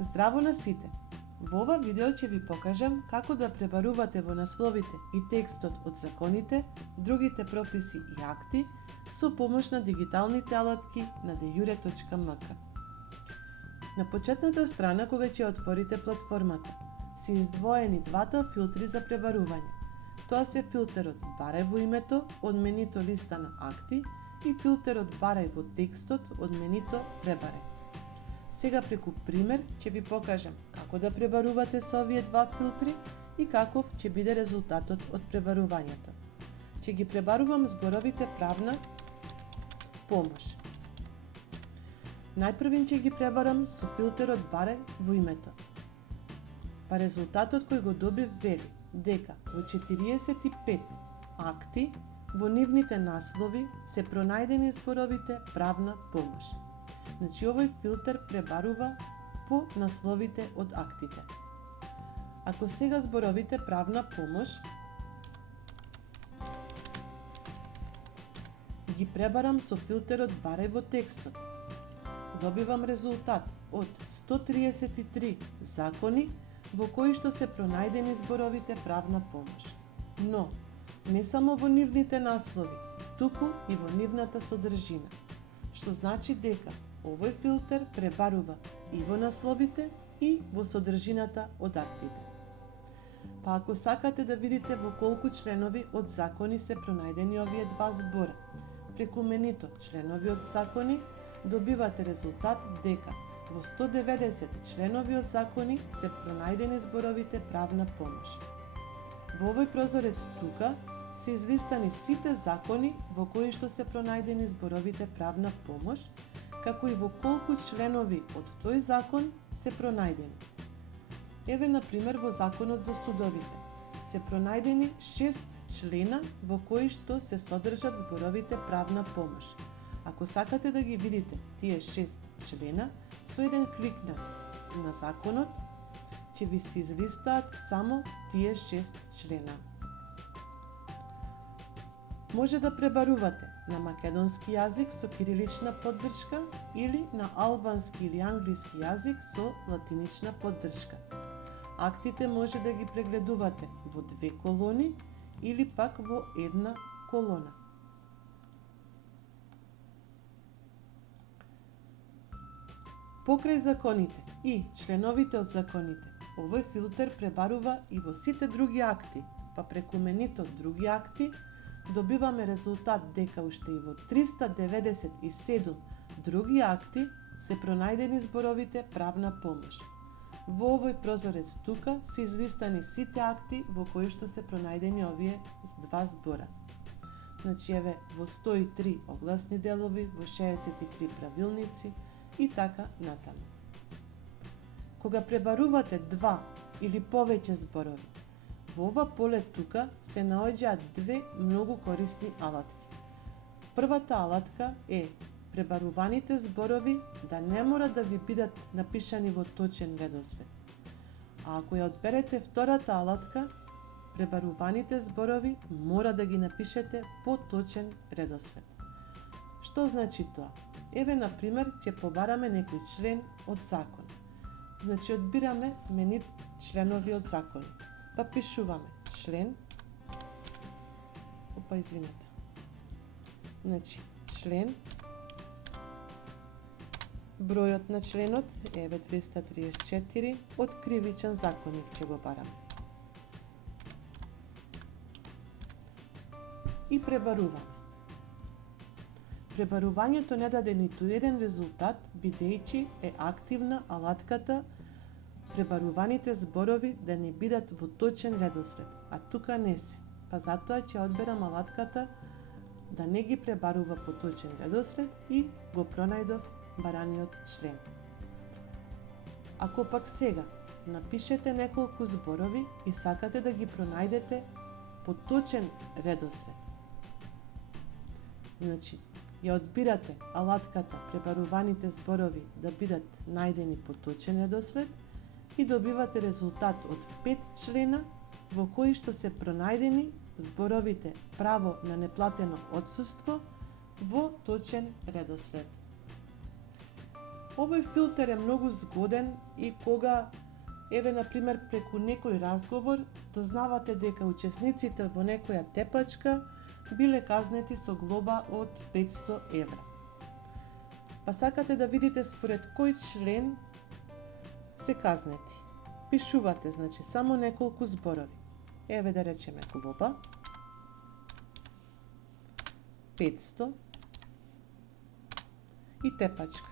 Здраво на сите! Во ова видео ќе ви покажам како да пребарувате во насловите и текстот од законите, другите прописи и акти со помош на дигиталните алатки на dejure.mk. На почетната страна, кога ќе отворите платформата, се издвоени двата филтри за пребарување. Тоа се филтерот Барај во името од менито листа на акти и филтерот Барај во текстот од менито Пребарај. Сега преку пример ќе ви покажам како да пребарувате со овие два филтри и каков ќе биде резултатот од пребарувањето. Ќе ги пребарувам зборовите правна помош. Најпрвен ќе ги пребарам со филтерот Барај во името. Па резултатот кој го добив вели дека во 45 акти во нивните наслови се пронајдени зборовите правна помош. Значи, овој филтер пребарува по насловите од актите. Ако сега зборовите правна помош ги пребарам со филтерот Барај во текстот, добивам резултат од 133 закони во кои што се пронајдени зборовите правна помош. Но, не само во нивните наслови, туку и во нивната содржина, што значи дека овој филтер пребарува и во насловите и во содржината од актите. Па ако сакате да видите во колку членови од закони се пронајдени овие два збора, преку менито членови од закони добивате резултат дека во 190 членови од закони се пронајдени зборовите правна помош. Во овој прозорец тука се излистани сите закони во кои што се пронајдени зборовите правна помош, како и во колку членови од тој закон се пронајдени. Еве, например, во Законот за судовите се пронајдени 6 члена во кои што се содржат зборовите правна помош. Ако сакате да ги видите тие 6 члена, со еден клик на законот, ќе ви се излистаат само тие 6 члена. Може да пребарувате на македонски јазик со кирилична поддршка или на албански или англиски јазик со латинична поддршка. Актите може да ги прегледувате во две колони или пак во една колона. Покрај законите и членовите од законите, овој филтер пребарува и во сите други акти, па преку менито други акти добиваме резултат дека уште и во 397 други акти се пронајдени зборовите правна помош. Во овој прозорец тука се излистани сите акти во кои што се пронајдени овие два збора. Значи, еве, во 103 огласни делови, во 63 правилници и така натаму. Кога пребарувате два или повеќе зборови, во ова поле тука се наоѓаат две многу корисни алатки. Првата алатка е пребаруваните зборови да не мора да ви бидат напишани во точен редослед. А ако ја одберете втората алатка, пребаруваните зборови мора да ги напишете по точен редослед. Што значи тоа? Еве, например, ќе побараме некој член од закон. Значи, одбираме менит членови од закони. Па пишуваме член. Значи, член. Бројот на членот е 234 од кривичен законник ќе го бараме. И пребаруваме. Пребарувањето не даде ниту еден резултат, бидејќи е активна алатката пребаруваните зборови да не бидат во точен редослед, а тука не се. Па затоа ќе одберам алатката да не ги пребарува по точен редослед и го пронајдов бараниот член. Ако пак сега напишете неколку зборови и сакате да ги пронајдете по точен редослед, значи, ја одбирате алатката пребаруваните зборови да бидат најдени по точен редослед и добивате резултат од 5 члена во кои што се пронајдени зборовите право на неплатено отсуство во точен редослед. Овој филтер е многу згоден и кога, еве, например, преку некој разговор, дознавате дека учесниците во некоја тепачка биле казнети со глоба од 500 евра. Па сакате да видите според кој член се казнети. Пишувате, значи, само неколку зборови. Еве да речеме глоба, 500 и тепачка.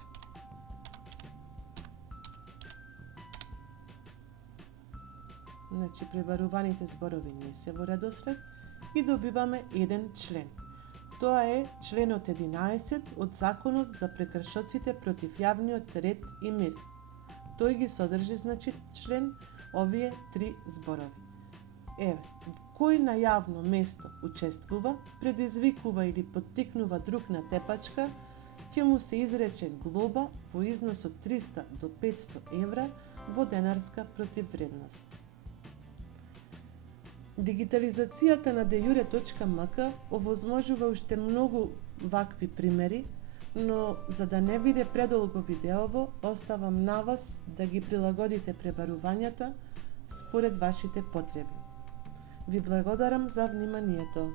Значи, пребаруваните зборови не се во редослед и добиваме еден член. Тоа е членот 11 од Законот за прекршоците против јавниот ред и мир. Тој ги содржи, значи, член овие 3 зборови. Еве, кој на јавно место учествува, предизвикува или поттикнува друг на тепачка, ќе му се изрече глоба во износ од 300 до 500 евра во денарска противвредност. Дигитализацијата на dejure.mk овозможува уште многу вакви примери, но за да не биде предолго видеово, оставам на вас да ги прилагодите пребарувањата според вашите потреби. Ви благодарам за вниманието.